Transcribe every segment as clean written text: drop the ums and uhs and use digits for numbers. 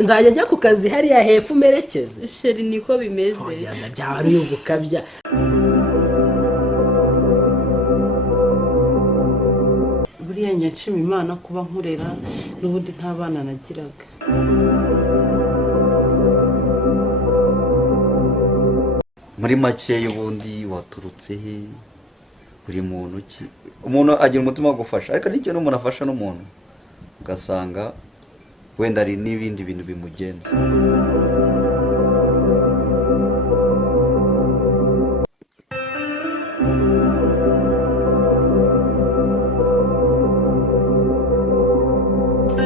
nzajya njya ku kazi hariya hepfo umerekeze sheri niko bimeze oya byaba ari ugukabya buriya nshima Imana kuba nkurera n'ubundi nta bana nagiraga muri make y'ubundi waturutse he buri muntu ki umuntu agira umutima wo gufasha ariko n'icyo n'umuntu afasha n'umuntu ugasanga wenda ari n'ibindi bintu bimugenza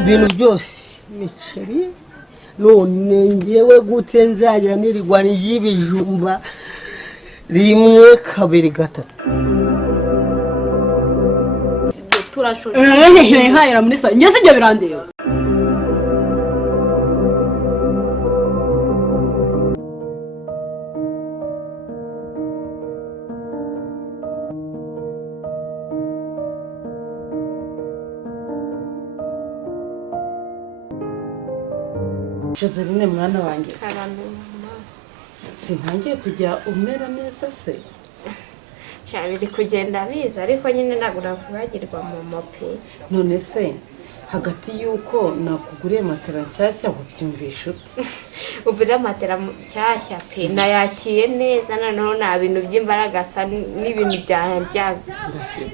ibintu byose miceri none ngewe gute nzajya nirigwa n'ibijumba rimwe kabiri gatatu turashobora nkahera muri sa ngeze ibyo birandeba Joseline mwana wanjye sintangiye kujya umera neza se biri kugenda biza ariko nyine ntabwo nakubagirwa mu mope none se hagati y'uko nakuguriye matera nshyashya ubyumvisha ute uvira matera nshyashya pe nayakiye neza noneho nta bintu by'imbaraga asa n'ibintu bya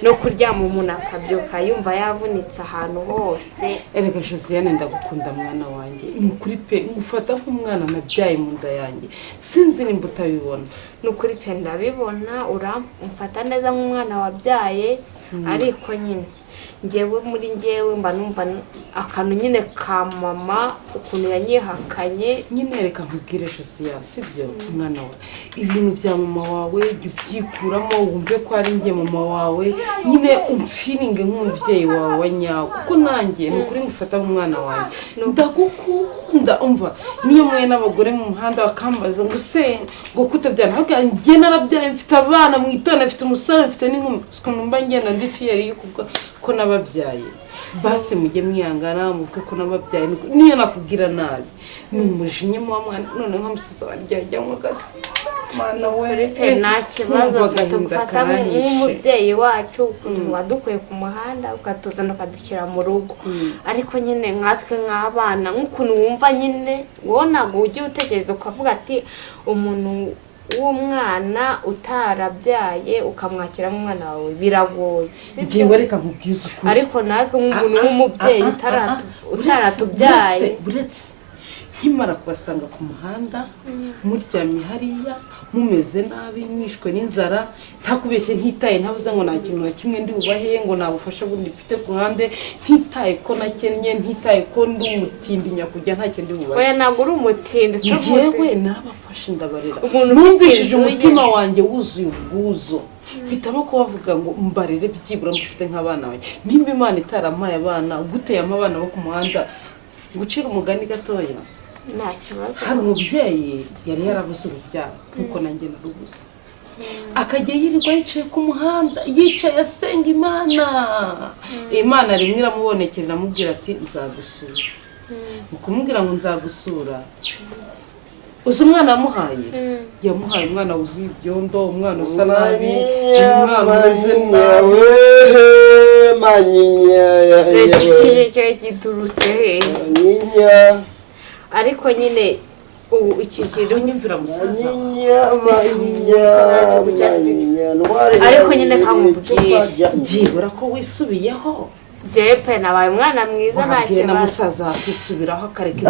no kuryama umuntu akabyuka yumva yavunitse ahantu hose erega Josiane ndagukunda mwana wanjye ni ukuri pe ngufata nk'umwana nabyaye mu nda yanjye sinzi nimba utabibona ni ukuri pe ndabibona uramfata neza nk'umwana wabyaye ariko nyine ngewe muri ngewe mba numva akantu nyine ka mama ukuntu yanyihakanye nyine reka nkubwire Josiane sibyo umwana wawe ibintu bya mama wawe jya ubyikuramo wumve ko ari njye mama wawe nyine umfiringe nk'umubyeyi wawe wa nyawe kuko nanjye ni ukuri ngufata nk'umwana wanjye ndagukunda umva niyo mwe n'abagore mu muhanda bakambaza ngo se ngo kutabyana ahubwo njye narabyaye mfite abana mu itona mfite umusore mfite n'inkumi ukuntu mba ngenda ndi fiyeri y'ukubwa ko nababyaye basi mujye mwihangana muvuge ko nababyaye niyo nakubwira nabi ni umujinya mu mwana none nka musaza warya mu gasi mana we nta kibazo tugufata nk'umubyeyi wacu ukuntu wadukuye ku muhanda ukatuzana ukadushyira mu rugo ariko nyine nkatwe nk'abana nk'ukuntu wumva nyine wowe ntabwo ujya utekereza ukavuga ati umuntu w'umwana utarabyaye ukamwakira nk'umwana wawe biragoye sibyo reka nkubwize ukuri ariko natwe nk'umuntu w'umubyeyi utaratubyaye buretse nkimara kubasanga ku muhanda muryamye hariya mumeze nabi mwishwe n'inzara ntakubeshye ntitaye ntabuze ngo nta kintu na kimwe ndi bubahe ngo nabufasha bundi mfite ku ruhande ntitaye ko nakennye ntitaye ko ndi umutindi nyakujya nta kindi bubahe oya ntabwo uri umutindi yewe narabafashe ndabarera numvishije umutima wanjye wuzuye ubwuzu bitamo kubavuga ngo mbarere byibura mufite nk'abana banjye nimba Imana itarampaye abana guteyemo abana bo ku muhanda gucira umugani gatoya nta kibazo hari umubyeyi yari yarabuze urubyaro nkuko nanjye narubuze akajya yirirwa yicaye ku muhanda yicaye asenga Imana rimwe iramubonekera iramubwira ati nzagusura mu kumubwira ngo nzagusura uzi umwana yamuhaye umwana wuzuye ibyondo umwana usa nabi umwana umeze nawe manyinya ariko nyine iki kintu nyumvira musaza ariko nyine kamubwiye byibura ko wisubiyeho jepe nabaye umwana mwiza nta kibazo na musaza akisubiraho akareka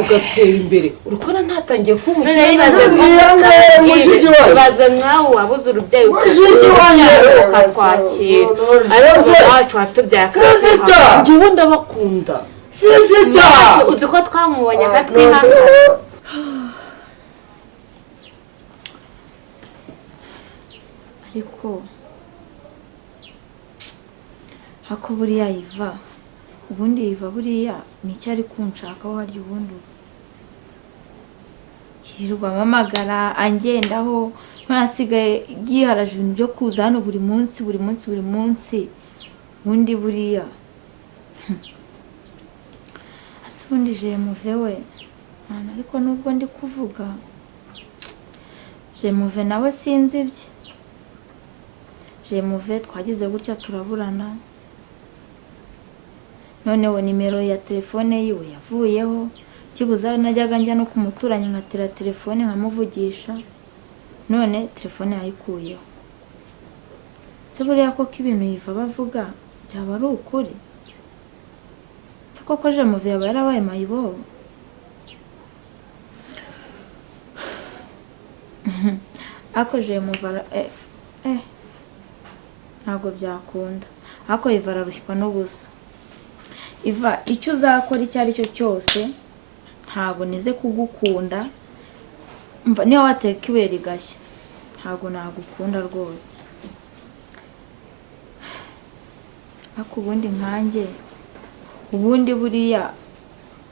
ugatera imbere urukora ntatangiye ibaze nkawe wabuze urubyeyi ukatwakira ariko wacu watubyaye akazi njyewe ndabakunda uzi ko twamubonye agatwihangana ariko hako buriya yiva ubundi yiva buriya nicyo ari kunshakaho harya ubundi yirirwa amamagara angendaho ntasigaye yiharaje ibintu byo kuza hano buri munsi ubundi buriya ubundi jemuve we ariko nubwo ndi kuvuga jemuve nawe sinzi ibye. Jemuve twagize gutya turaburana, noneho nimero ya telefone yiwe yavuyeho, kibuza najyaga njya no kumuturanye nkatira telefone nkamuvugisha, none telefone yayikuyeho. Se buriya koko ibintu yiva bavuga byaba ari ukuri? Se koko jemuve yaba yarabaye mayibobo? Ako jemuve ntabwo byakunda, ako Iva ararushywa n'ubusa. Iva icyo uzakora icyo ari cyo cyose ntabwo nize kugukunda, mva niyo wateka ibuye rigashya ntabwo nagukunda rwose. Ako ubundi nkanjye, ubundi buriya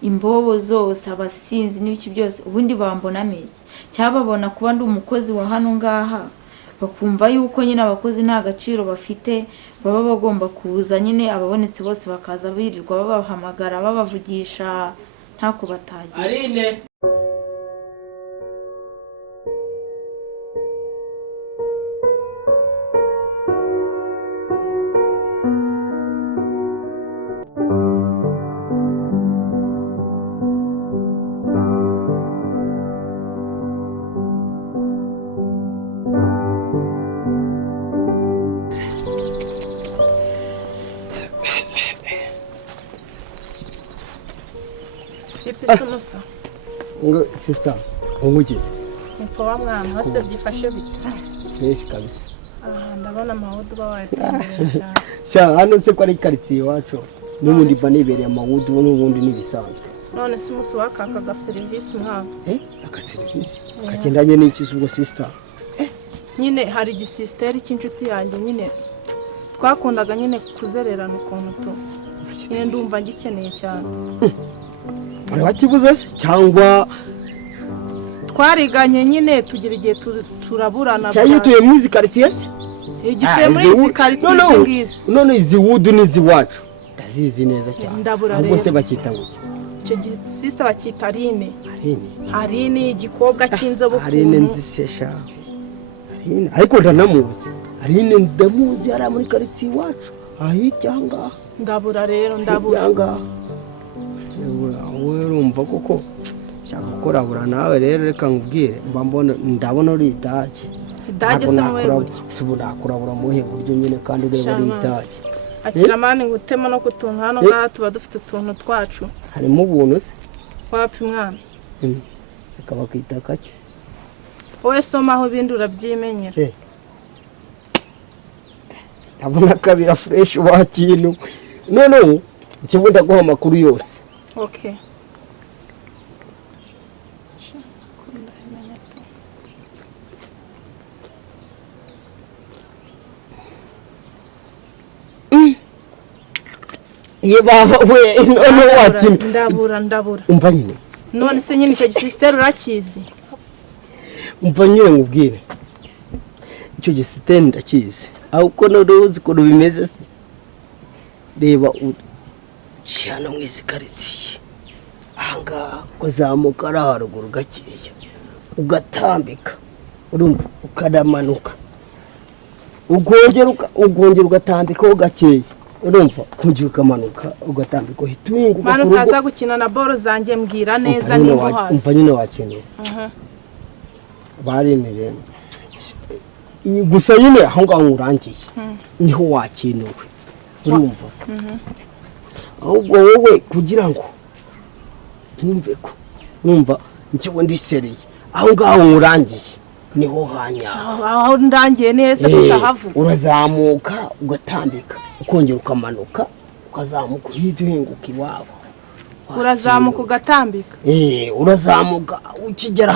imbobo zose abasinzi n'ibiki byose ubundi bambonamo iki? Cyababona kuba ndi umukozi wa hano ngaha bakumva yuko nyine abakozi nta gaciro bafite, baba bagomba kuza nyine ababonetse bose bakaza birirwa babahamagara babavugisha ntako batagize. Arine Musa ngo sister ungukize niko wa mwana hose byifashe bite? fresh kabisa. Ndabona amawudu bawatembereye cyane. Sha hano se ko ari quartier wacu n'ubundi banibereye amawudu n'ubundi nibisanzwe. None se umunsi wakakaga service mwana? Aka service kagendanye n'iki ubwo sister? Nyine hari igisisteri cy'inshuti yanjye nyine twakundaga nyine kuzererana ukuntu tu. Nyine ndumva ngikeneye cyane. Bari bakibuze se cyangwa twariganye nyine tugira igihe turaburana. cyayituye muri quartier se? Igituye muri izi quartier ngizi. None izi wudu nizi wacu ndazizi neza cyane. Ahubwo se bakita ngo icyo sister bakita Arine. Arine igikobwa cy'inzobo ku. Arine nzisesha. Arine ariko ndanamuzi. Arine ndamuzi ari muri quartier wacu. Ahijya ngaha. Ndabura rero ndabura. Wowe urumva koko shaka gukorabura nawe rero reka nkubwire ndabona uri itaje. Idage se wewe sibu nakurabura muhe buryo nyine kandi ureba ari itaje. Akira mani gutema no kutuntu hano ngaha tuba dufite utuntu twacu. Harimo ubuntu se? Wapi mwana? Akaba kwita kake. Wowe soma aho ibindi urabyimenyera. Ndabona kabira fresh wa kintu. No ikibunda guha amakuru yose. Okay. Ye baba we none wakina ndabura umva nyine none se nyine icyo gisisteri urakizi umva nyine ngubwire icyo gisisteri ndakizi ahubwo none uzi ko bimeze se reba cyana mwese karitsiye ahanga kuzamuka ari haruguru gakeya ugatambika urumva ukadamanuka ugongera ugatambika gakeya urumva kungiye ukamanuka ugatambika uhitwinga mwana utaza gukina na boro zanjye mbwira neza nimba hasi umva nyine wakeneye bari ni rero gusa nyine aho ngaho urangiye niho wakenewe urumva ahubwo wowe kugira ngo ntumve ko numva njyewe ndisereye aho ngaho urangiye niho hanya aho ndangiye neza kutahavuga urazamuka ugatambika ukongera ukamanuka ukazamuka uhita uhinguka iwabo urazamuka ugatambika urazamuka ukigera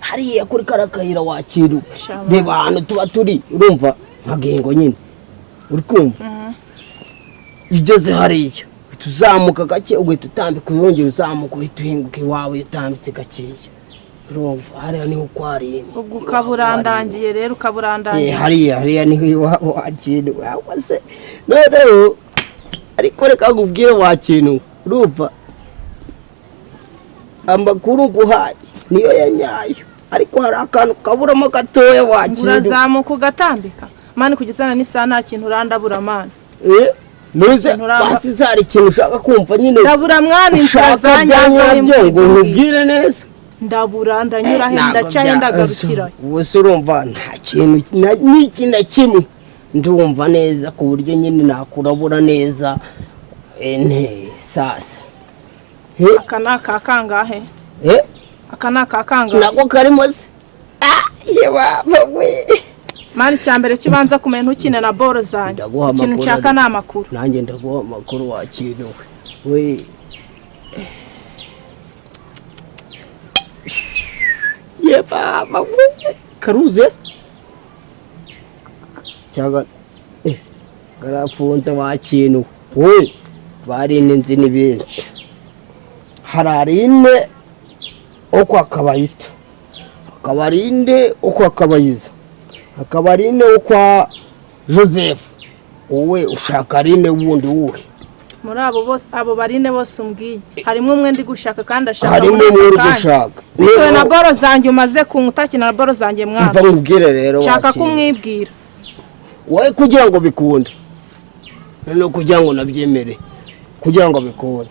hariya kuri karakayira wakiruka reba ahantu tuba turi urumva nkagengo nyine uri kumva ugeze hariya uzamuka gake ugahita utambika uyongera uzamuka uhita uhinguka iwawe utambitse gakeya urumva hariya niho ukwariye ubwo ukaburandangiye rero ukaburandangiye hariya niho iwabo wakintu wase noneho ariko reka nkubwire wakintu urumva amakuru nguhaye niyo ya nyayo ariko hari akantu kaburamo gatoya wakira urazamuka ugatambika mani kugisana n'isaha nta kintu urandabura mani nuze basi zari ikintu ushaka kumva nyine ndabura mwana inzira zanjye ngo nkubwire neza ndabura ndanyura he ndacaye ndagarukira ubuse urumva nta kintu n'iki na kimwe ndumva neza ku buryo nyine nakurabura neza sasa aka ni akakangahe aka ni akakangahe nako karimo se yewe we mani cyambere cyubanza kumenya ntukine na boro zanjye ikintu nshaka ni amakuru nanjye ndaguha amakuru wakiriwe we ye baba we karuze cyaga garafunze wakintu we barine nzi ni benshi hararine uko akabayita akabarinde uko akabayiza akabarine uko Joseph wowe ushaka rine wundi wuhe muri abo bose abo barine bose umbwiye harimo umwe ndi gushaka kandi ashaka harimo umwe uri gushaka niwe na boro zanjye umaze kungutakina na boro zanjye mwana mva nkubwire rero nshaka kumwibwira wowe kugira ngo bikunde no kugira ngo nabyemere kugira ngo bikunde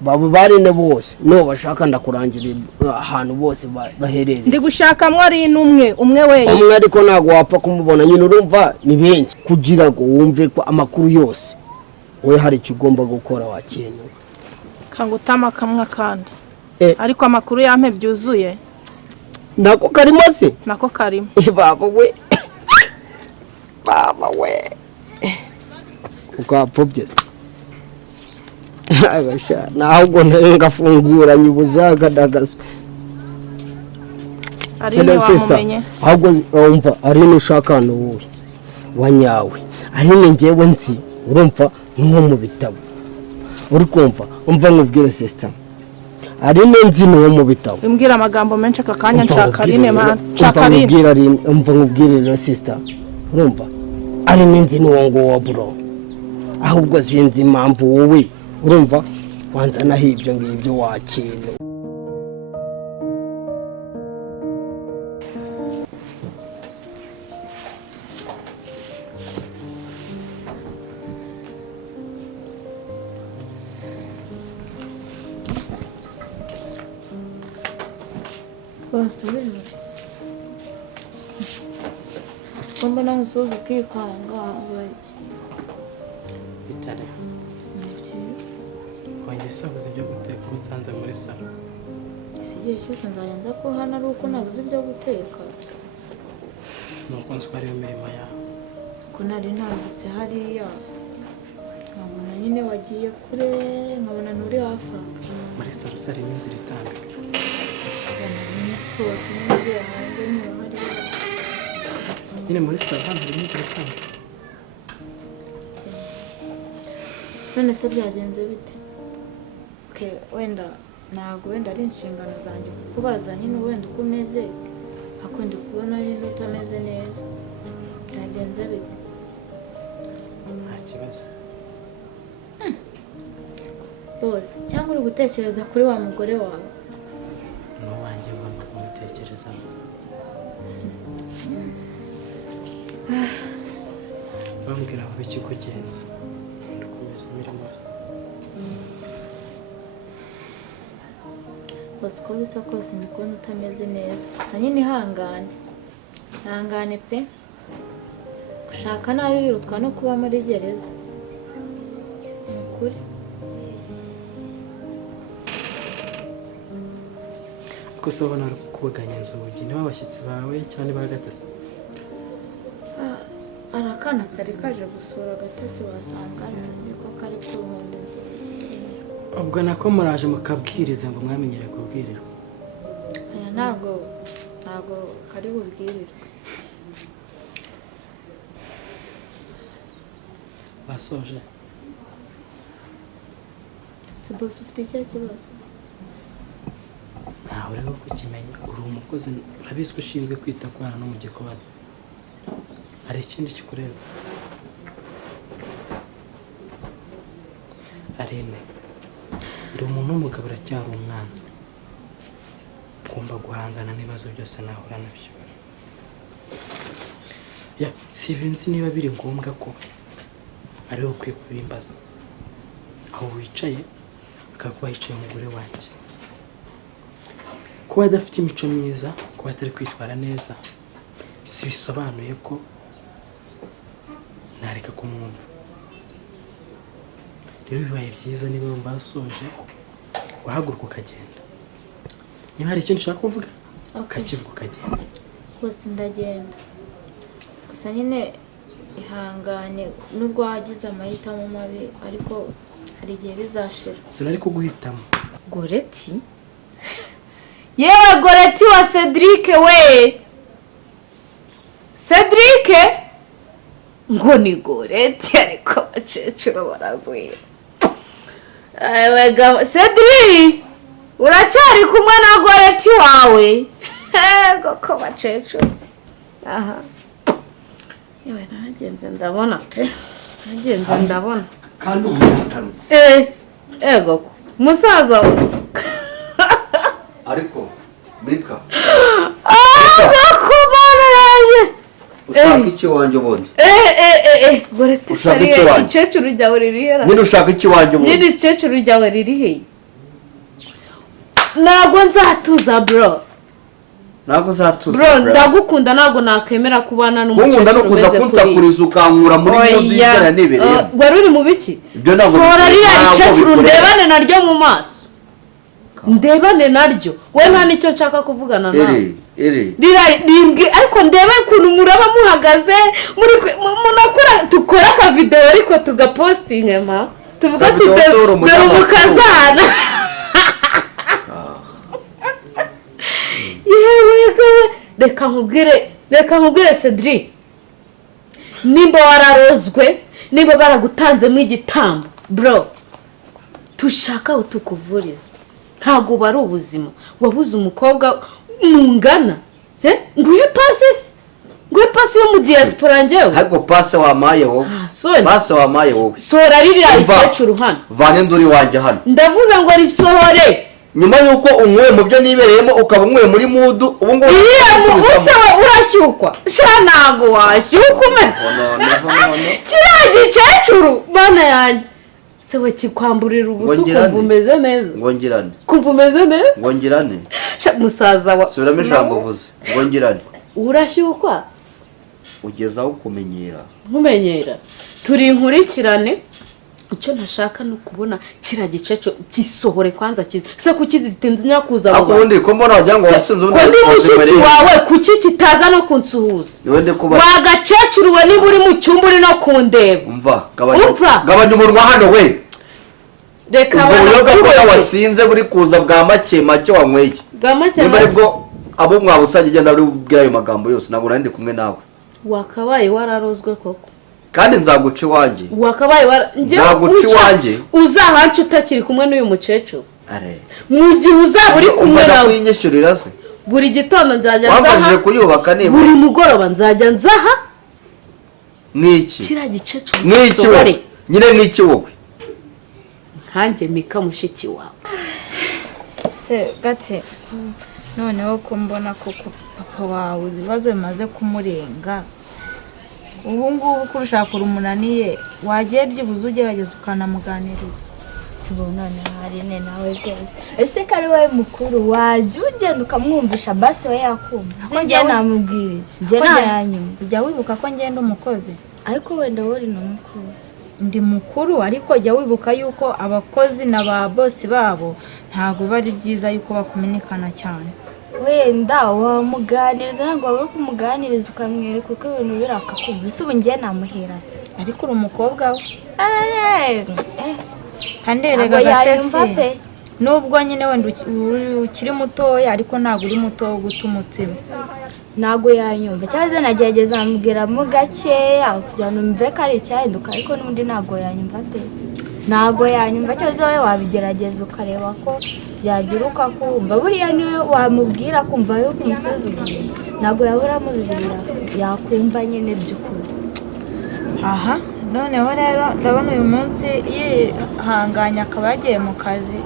babo barine bose no bashaka ndakurangira ahantu bose baherereye ndi gushaka mwari umwe wewe umwe ariko nago wapfa kumubona nyine urumva ni benshi kugira ngo wumve ko amakuru yose we hari kigomba gukora wakenye kangutama kamwe kandi ariko amakuru yampe byuzuye nako karimo se nako karimo baba we ukapfobye agasha nahubwo ngafunguranye ubuzagadagazo ari ni wamumenye ahubwo umva ari ni ushaka n'uwo wanyawe ari ni ngewe nzi urumva nko mu bitabo uri kumva umva nkubwire sister ari ni nzi no mu bitabo imbwira amagambo menshi akakanya nshaka rine man nshaka rine umva nkubwire rero sister urumva ari ni nzi no ngo wa bro ahubwo sinzi impamvu wowe urumva wanzana hibyo ngibyo wakira Kumbe na musozi ukikanga abaki bitare wanjye sabuze ibyo guteka unsanze muri salo igihe cyose nzayenza ko hano ari uko nabuze ibyo guteka nuko nziko ariyo mirimo yawe ko nari ntambutse hariya nkabona nyine wagiye kure nkabona nturi hafi muri salo harimo inzira itambika nyine muri salo hano harimo inzira itambika none se byagenze bite wenda ntabwo wenda ari inshingano zanjye kubaza nyine wenda uko umeze ariko ndi kubona nyine utameze neza byagenze bite nta kibazo bose cyangwa uri gutekereza kuri wa mugore wawe n'uwanjye ngomba kumutekerezaho bambwira ngo ikikugenza dukomeza imirimo bose uko bisa kose ndi kubona utameze neza gusa nyine ihangane pe gushaka nabi birutwa no kuba muri gereza ni ukuri gusa ubona ari kukuganya inzugi niba abashyitsi bawe cyangwa niba gatasi hari akana kari kaje gusura gatasi wasanga niko kari kuruhunda inzugi ubwo nako muraje mukabwiriza ngo mwamenyere kubwirirwa aya ntabwo kari bubwirirwe basoje si bose ufite icyo kibazo ntawe uriho kukimenya uri umukozi urabizi ko ushinzwe kwita ku bana no mu gikoni hari ikindi kikureba arine ndi umuntu w'umugabo uracyari umwana ugomba guhangana n'ibibazo byose nahura nabyo si nzi niba biri ngombwa ko ari wowe ukwiye kubimbaza aho wicaye akakuba yicaye umugore wanjye kuba adafite imico myiza kuba atari kwitwara neza si bisobanuye ko nareka kumwumva rero bibaye byiza niba wumva wasoje wahaguruka ukagenda niba hari ikintu ushaka kuvuga ukakivuga ukagenda hose ndagenda gusa nyine ihangane nubwo wagize amahitamo mabi ariko hari igihe bizashira sinari kuguhitamo Goreti yewe Goreti wa Cedric we Cedric ngo ni Goreti ariko abakecuru baragwira Cedric uracyari kumwe na Goreti wawe koko abakecuru aha yewe nagenze ndabona pe nagenze ndabona kandi umutarutse ego musaza we ariko Mika kumana yaje ushaka iki wanjye ubundi Goreti Ushaka sari iki wanjye? icecuru ryawe riri nyine ushaka iki wanjye ubundi nyine icecuru ryawe riri he ntabwo nzatuza bro ntabwo uzatuza bro ndagukunda ntabwo nakemera kubana nkunda no n'umukecuru kuza umeze kuri kunsakuriza ukankura muri iyo nzira nibereye wari uri mu biki Ibyo ntabwo sora ririya ntabwo icecuru bikureba. ndebane naryo mu maso ndebane naryo we nta nicyo nshaka kuvugana nawe rimbwe ariko ndebe ukuntu muraba muhagaze munakora dukora akavidewo ariko tugapostinga ma tuvuga ati dore umukazana yewe reka nkubwire Cedric nimba wararozwe nimba baragutanzemo igitambo bro tushaka utukuvuriza ntago bari ubuzima wabuze umukobwa mungana nguye pasi yo mu diaspora njyewe ariko pase wamaye wowe pase wamaye wowe sora ririya icecuru hano vane nduri wanjye hano ndavuze ngo risohore nyuma yuko unyweye mu byo nibereyemo ukaba unyweye muri mudu ubu ngubu use we urashyukwa sha ntabwo washyukwa kiriya gicecuru mana yanjye se we kikwamburira ubusa ukumva umeze neza ngongirane kumva umeze neza ngongirane musaza wa subiramo ijambo uvuze ngongirane urashyukwa ugeze aho kumenyera nkumenyera turi inkurikirane icyo ntashaka ni ukubona kiriya giceco gisohore kwanza kiza se kuki zitinda kuza abo ubundi ko mbona wagira ngo wasinze ubundi ko ndi mushiki wawe kuki kitaza no kunsuhuza wagacecuru we niba uri mu cyumba uri no kundeba umva gabanya umunwa hano we reka ubuyoga bwo wasinze buri kuza bwa make make wanyweye niba aribwo abo mwabusanye igenda buri bwira ayo magambo yose ntabwo nari ndi kumwe nawe wakabaye wararozwe koko kandi nzaguca iwanjye wakabaye nzaguca iwanjye uzahanca utakiri kumwe n'uyu mukecuru mu gihe uzaba uri kumwe nawe kuyinyishyurira se buri gitondo nzajya nzaha wabashije kuyubaka niba buri mugoroba nzajya nzaha n'iki kiriya gicecuru n'iki wowe nyine n'iki wowe nkanjye Mika mushiki wawe se gate noneho ko mbona koko papa wawe ibibazo bimaze kumurenga ubu ngubu ko urushaka urumunaniye wagiye byibuze ugerageza ukanamuganiriza sibonane harine nawe rwose ese ko ari wowe mukuru wajya ugenda ukamwumvisha basi we yakumva sinjye namubwira iki njye nayanyuma ujya wibuka ko ngenda umukozi ariko wenda wowe uri mukuru ndi mukuru ariko jya wibuka yuko abakozi na ba bosi babo ntabwo bari byiza yuko bakumenyekana cyane wenda wamuganiriza ntabwo waba uri kumuganiriza ukamwereka uko ibintu birakakumva ese ubu njye namuhera ariko uri umukobwa we kandi ntabwo yayumva pe nubwo nyine wenda ukiri mutoya ariko ntabwo uri muto wo guta umutsima ntabwo yanyumva cyangwa se nagerageza amubwiramo gakeya kugira ngo numve ko ari icyahinduka ariko n'undi ntabwo yanyumva pe ntabwo yanyumva cyangwa se wowe wabigerageza ukareba ko yagira uko akumva buriya niwe wamubwira kumva yuko umusuzugura ntabwo yaburamo bibiri yakumva nyine by'ukuri aha noneho rero ndabona uyu munsi yihanganye akaba yagiye mu kazi.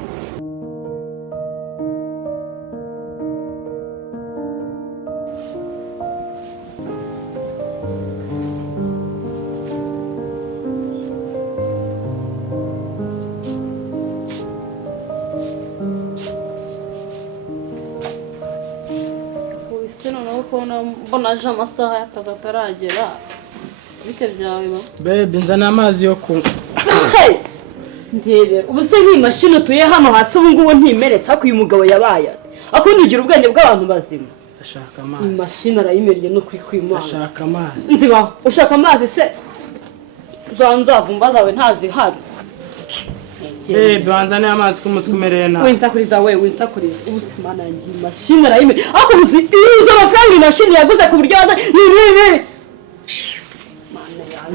mbona aje amasaha y'akazi ataragera bite byawe ba bebe nzana amazi yo kunywa ndebera ubu se nk'imashini utuye hano hasi ubu ngubu ntimeretse ariko uyu mugabo yabaye akundi ugira ubwenge bw'abantu bazima. Ndashaka amazi. Imashini arayimereye no kuri kwimana. Ndashaka amazi. Nzibaho ushaka amazi se zanzavumba zawe ntazihari. Bebe wanzane amazi kumutwe umereye nawe. Winsakuriza ubu simana ngi imashini arayimereye ariko uzi izo amafaranga imashini yaguze ku buryo yaza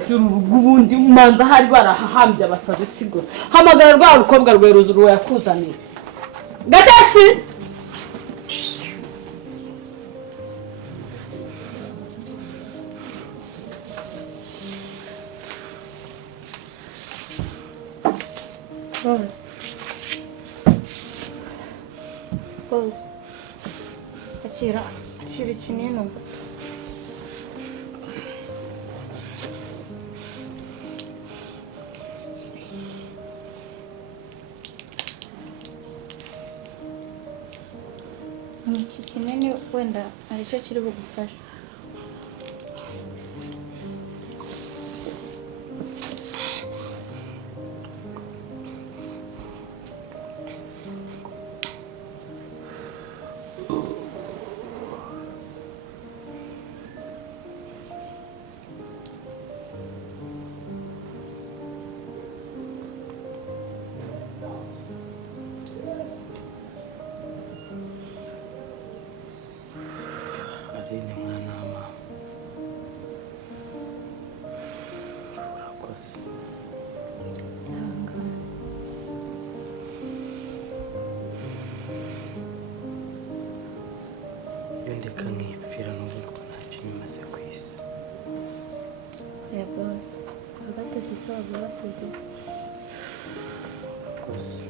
ni ubundi manza hari barahahambye abasazi sigo hamagara rwa rukobwa rweruzo rwo yakuzaniye Gatasi Boss akira ikinini ubu iki kinini wenda aricyo kiri bugufasha. Aline mwana wa mama. Urakoze. Iyo ndeka nkipfira n'ubundi ko ntacyo nyimaze ku isi. Ya boss, Agatesi se wabasize. Urakoze.